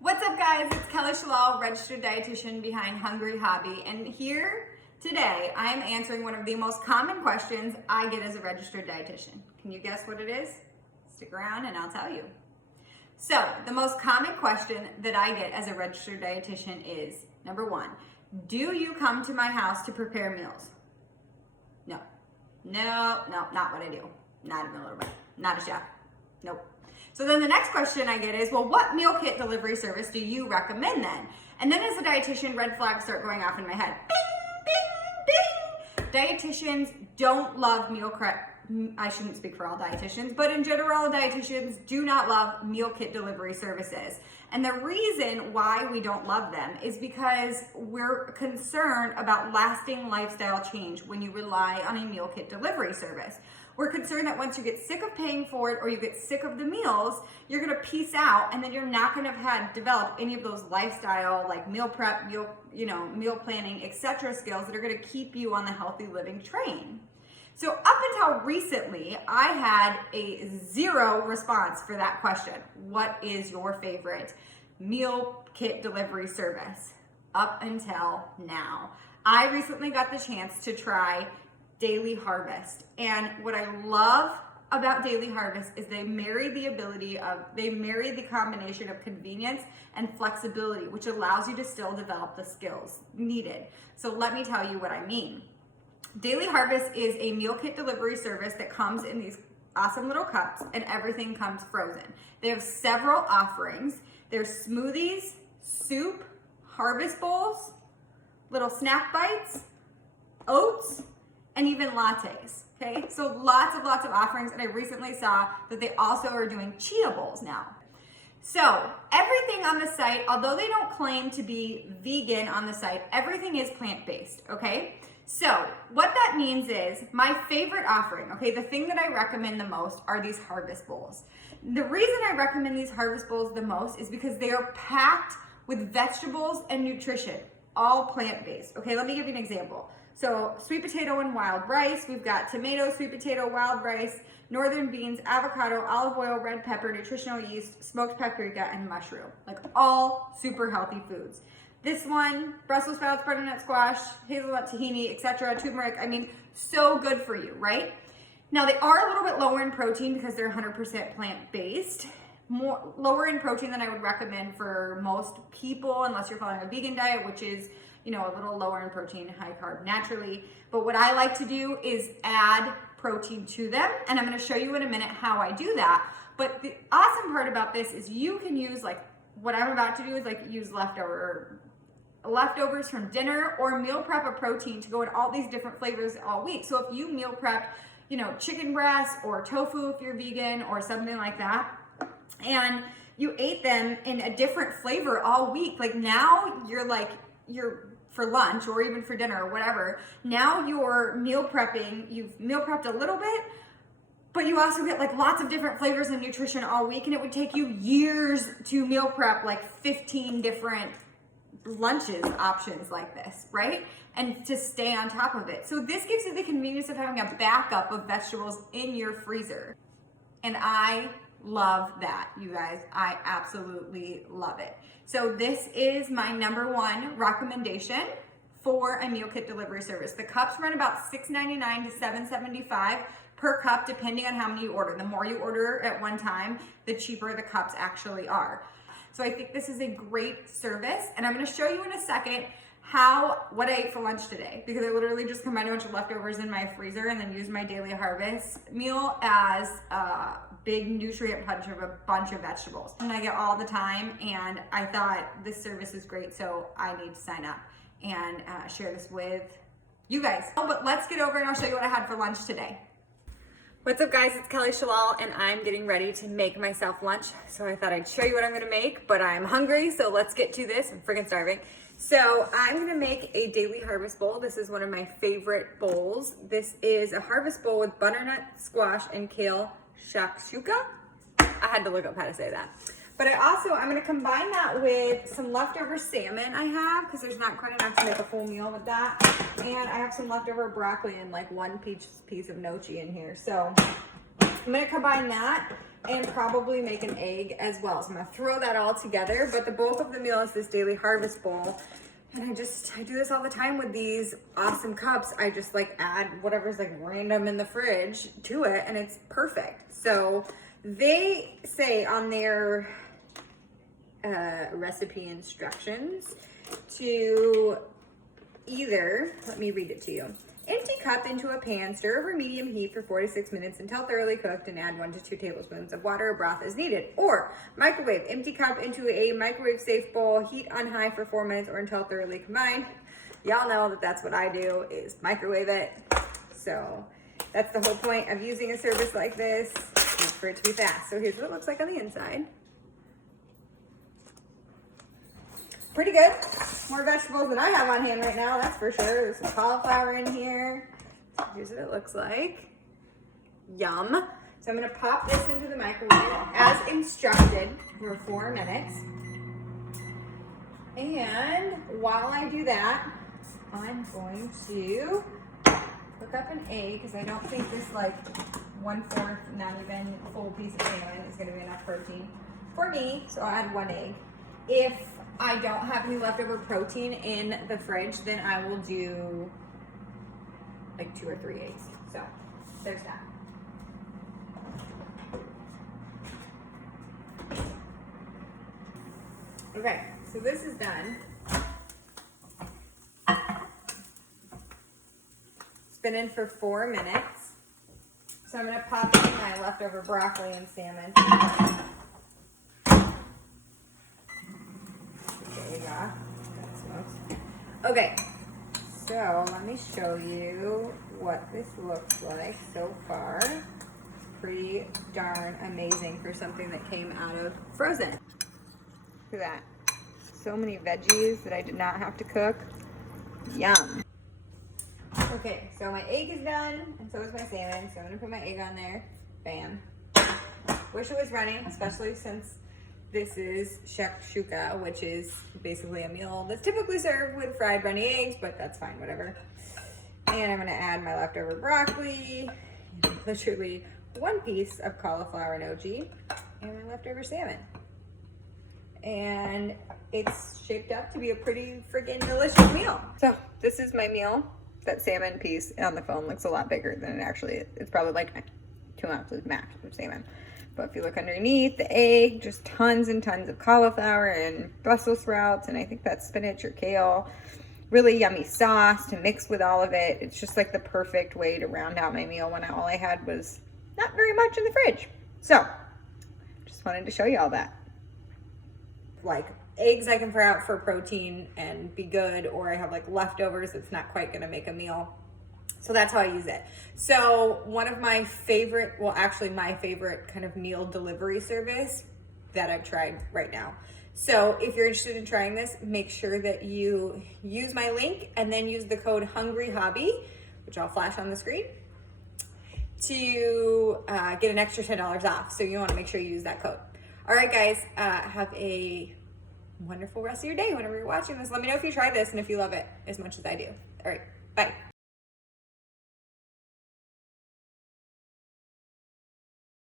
What's up, guys? It's Kelly Shalal, registered dietitian behind Hungry Hobby, and here today I am answering one of the most common questions I get as a registered dietitian. Can you guess what it is? Stick around and I'll tell you. So, the most common question that I get as a registered dietitian is, number one, do you come to my house to prepare meals? No, not what I do. Not even a little bit. Not a chef. Nope. So then the next question I get is, well, what meal kit delivery service do you recommend then? And then as a dietitian, red flags start going off in my head. Bing, bing, bing. Dietitians don't love meal prep. I shouldn't speak for all dietitians, but in general, dietitians do not love meal kit delivery services. And the reason why we don't love them is because we're concerned about lasting lifestyle change when you rely on a meal kit delivery service. We're concerned that once you get sick of paying for it or you get sick of the meals, you're gonna peace out and then you're not gonna have had developed any of those lifestyle like meal prep, meal planning, etc. skills that are gonna keep you on the healthy living train. So up until recently, I had a zero response for that question. What is your favorite meal kit delivery service? Up until now. I recently got the chance to try Daily Harvest. And what I love about Daily Harvest is they marry the combination of convenience and flexibility, which allows you to still develop the skills needed. So let me tell you what I mean. Daily Harvest is a meal kit delivery service that comes in these awesome little cups and everything comes frozen. They have several offerings. There's smoothies, soup, harvest bowls, little snack bites, oats, and even lattes, okay? So lots of offerings, and I recently saw that they also are doing chia bowls now. So everything on the site, although they don't claim to be vegan on the site, everything is plant-based, okay? So what that means is my favorite offering, okay, the thing that I recommend the most are these harvest bowls. The reason I recommend these harvest bowls the most is because they are packed with vegetables and nutrition, all plant-based. Okay, let me give you an example. So sweet potato and wild rice, we've got tomato, sweet potato, wild rice, northern beans, avocado, olive oil, red pepper, nutritional yeast, smoked paprika, and mushroom. Like all super healthy foods. This one, Brussels sprouts, butternut squash, hazelnut tahini, etc., turmeric, I mean, so good for you, right? Now they are a little bit lower in protein because they're 100% plant-based. Lower in protein than I would recommend for most people, unless you're following a vegan diet, which is, a little lower in protein, high carb naturally. But what I like to do is add protein to them, and I'm gonna show you in a minute how I do that. But the awesome part about this is you can use, like, what I'm about to do is use leftovers from dinner or meal prep a protein to go in all these different flavors all week. So if you meal prep, chicken breast or tofu if you're vegan or something like that, and you ate them in a different flavor all week, like now you're for lunch or even for dinner or whatever, now you're meal prepping, you've meal prepped a little bit, but you also get like lots of different flavors and nutrition all week, and it would take you years to meal prep like 15 different lunches options like this, right? And to stay on top of it. So this gives you the convenience of having a backup of vegetables in your freezer. And I love that, you guys. I absolutely love it. So this is my number one recommendation for a meal kit delivery service. The cups run about $6.99 to $7.75 per cup, depending on how many you order. The more you order at one time, the cheaper the cups actually are. So I think this is a great service, and I'm gonna show you in a second what I ate for lunch today, because I literally just combined a bunch of leftovers in my freezer and then used my Daily Harvest meal as a big nutrient punch of a bunch of vegetables. And I get all the time, and I thought this service is great, so I need to sign up and share this with you guys. But let's get over and I'll show you what I had for lunch today. What's up, guys? It's Kelly Shalal, and I'm getting ready to make myself lunch. So I thought I'd show you what I'm gonna make, but I'm hungry, so let's get to this. I'm freaking starving. So I'm gonna make a Daily Harvest bowl. This is one of my favorite bowls. This is a harvest bowl with butternut squash and kale shakshuka. I had to look up how to say that. But I'm gonna combine that with some leftover salmon I have, because there's not quite enough to make a full meal with that. And I have some leftover broccoli and like one piece of gnocchi in here. So I'm gonna combine that and probably make an egg as well. So I'm gonna throw that all together, but the bulk of the meal is this Daily Harvest bowl. And I do this all the time with these awesome cups. I just like add whatever's like random in the fridge to it, and it's perfect. So they say on their recipe instructions to either, let me read it to you. Empty cup into a pan, stir over medium heat for 4 to 6 minutes until thoroughly cooked, and add 1 to 2 tablespoons of water or broth as needed. Or microwave, empty cup into a microwave safe bowl, heat on high for 4 minutes or until thoroughly combined. Y'all know that that's what I do, is microwave it. So that's the whole point of using a service like this, is for it to be fast. So here's what it looks like on the inside. Pretty good. More vegetables than I have on hand right now, that's for sure. There's some cauliflower in here. Here's what it looks like. Yum. So I'm gonna pop this into the microwave as instructed for 4 minutes. And while I do that, I'm going to cook up an egg, because I don't think this like 1/4, not even full piece of salmon is gonna be enough protein for me. So I'll add 1 egg. If I don't have any leftover protein in the fridge, then I will do like 2 or 3 eggs. So there's that. Okay, so this is done. It's been in for 4 minutes. So I'm gonna pop in my leftover broccoli and salmon. Okay, so let me show you what this looks like so far. It's pretty darn amazing for something that came out of frozen. Look at that. So many veggies that I did not have to cook. Yum. Okay, so my egg is done, and so is my salmon. So I'm gonna put my egg on there. Bam. Wish it was running, especially since this is shakshuka, which is basically a meal that's typically served with fried runny eggs, but that's fine, whatever. And I'm gonna add my leftover broccoli, literally 1 piece of cauliflower noji, and my leftover salmon. And it's shaped up to be a pretty friggin' delicious meal. So this is my meal. That salmon piece on the phone looks a lot bigger than it actually is. It's probably like 2 ounces max of salmon. But if you look underneath, the egg, just tons and tons of cauliflower and Brussels sprouts, and I think that's spinach or kale. Really yummy sauce to mix with all of it. It's just like the perfect way to round out my meal when all I had was not very much in the fridge. So, just wanted to show you all that. Like eggs I can fry out for protein and be good, or I have like leftovers that's not quite gonna make a meal. So that's how I use it. So one of my favorite, well, actually my favorite kind of meal delivery service that I've tried right now. So if you're interested in trying this, make sure that you use my link and then use the code HungryHobby, which I'll flash on the screen, to get an extra $10 off. So you want to make sure you use that code. All right, guys, have a wonderful rest of your day. Whenever you're watching this, let me know if you try this and if you love it as much as I do. All right, bye.